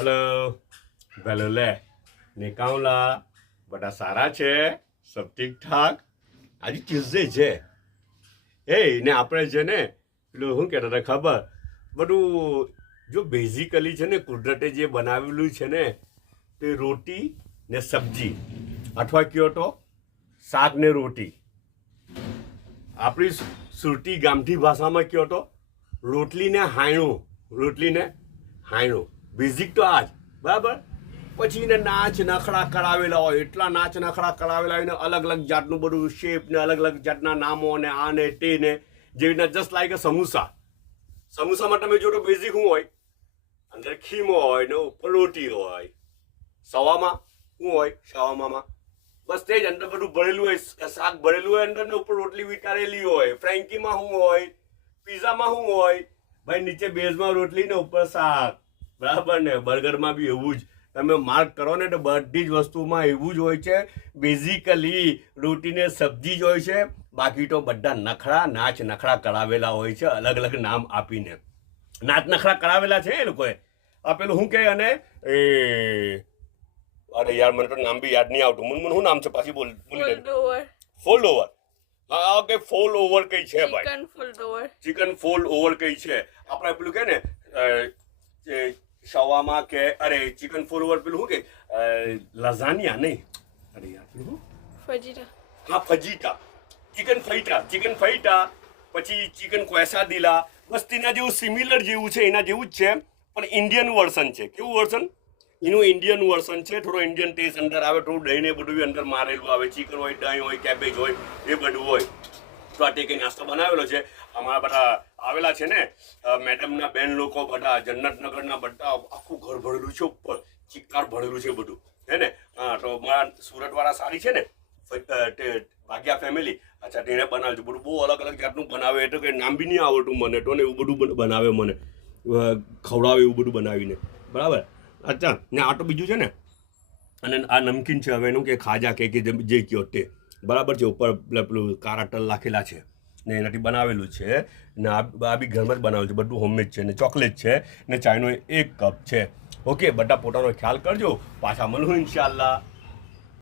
hello ભલે લે ને કાઉલા બધા સારા છે સબ ઠીક ઠાક આજે ટ્યુઝડે છે ને આપણે છે ને પેલું શું કહેતા હતા ખબર બધું જો બેઝિકલી છે ને કુદરતે જે બનાવેલું છે ને તે રોટી ને સબ્જી અથવા કયો તો શાક ને રોટી આપણી સુરતી ગામઠી ભાષામાં કયો તો રોટલી ને હાયણું બેઝિક તો આજ બરાબર પછી ને નાચ નખડા કરાવેલા હોય એટલા નાચ નખડા કરાવેલા હોય ને અલગ અલગ જાતનું બધું શેપ ને અલગ અલગ જાતના નામો ને આ ને તે ને જેવી રીતના જસ્ટ લાઈક સમોસામાં તમે જો તો બેઝિક શું હોય અંદર ખીમો હોય ને ઉપર રોટી હોય સવામાં શું હોય સવામાં બસ તે જ અંદર બધું ભરેલું હોય શાક ભરેલું હોય અંદર ને ઉપર રોટલી વિચારેલી હોય ફ્રેન્કીમાં શું હોય પીઝામાં શું હોય ભાઈ નીચે બેઝમાં રોટલી ને ઉપર શાક બરાબર ને બર્ગરમાં બી એવું જ તમે માર્ક કરો ને તો બધી જ વસ્તુમાં એવું જ હોય છે બેઝિકલી રોટી ને સબ્જી જ હોય છે બાકી તો બધા નાચ નખડા કરાવેલા હોય છે અલગ અલગ નામ આપીને નાચ નખડા કરાવેલા છે એ લોકોએ આપેલું શું કહે અને એ અરે યાર મને તો નામ બી યાદ નહીં આવતું મને શું નામ છે પાછી બોલી ફોલ્ડ ઓવર હા ઓકે ફોલ્ડ ઓવર કઈ છે ભાઈ ચિકન ફોલ્ડ ઓવર કઈ છે આપણે પેલું કે ને શવામાં કે અરે ચિકન ફોલ્ડ ઓવર પેલું શું કે લઝાનિયા નહીં અરે યાર પેલું ફજીટા હા ફજીટા ચિકન ફૈટા પછી ચિકન ક્વેસાદિલા બસ તેના જેવું સિમિલર જેવું છે એના જેવું જ છે પણ ઇન્ડિયન વર્ઝન છે કેવું વર્ઝન એનું ઇન્ડિયન વર્ઝન છે થોડો ઇન્ડિયન ટેસ્ટ અંદર આવે થોડું દહીં ને બધું અંદર મારેલું આવે ચિકન હોય દહીં હોય કેબેજ હોય એ બધું હોય તો આ ટેકે નાસ્તો બનાવેલો છે અમારા બધા આવેલા છે ને મેડમના બેન લોકો બધા જન્નતનગરના બધા આખું ઘર ભરેલું છે ઉપર ચિક્કાર ભરેલું છે બધું હે ને હા તો મારા સુરતવાળા સારી છે ને ભાગ્યા ફેમિલી અચ્છા તેને બનાવે છે બધું બહુ અલગ અલગ જાતનું બનાવે એટલે કે નામ બી નહીં આવડતું મને તો ને એવું બધું બનાવે મને ખવડાવે એવું બધું બનાવીને બરાબર અચ્છા ને આ તો બીજું છે ને અને આ નમકીન છે હવે એનું કે ખાજા કે જે કયો તે બરાબર છે ઉપર પેલું કારા તલ નાખેલા છે ને એનાથી બનાવેલું છે ને આ બી ઘરમાં જ બનાવેલું છે બધું હોમમેડ છે ને ચોકલેટ છે ને ચાયનો 1 કપ છે ઓકે બધા પોતાનો ખ્યાલ કરજો પાછા મળું ઇન્શાલ્લાહ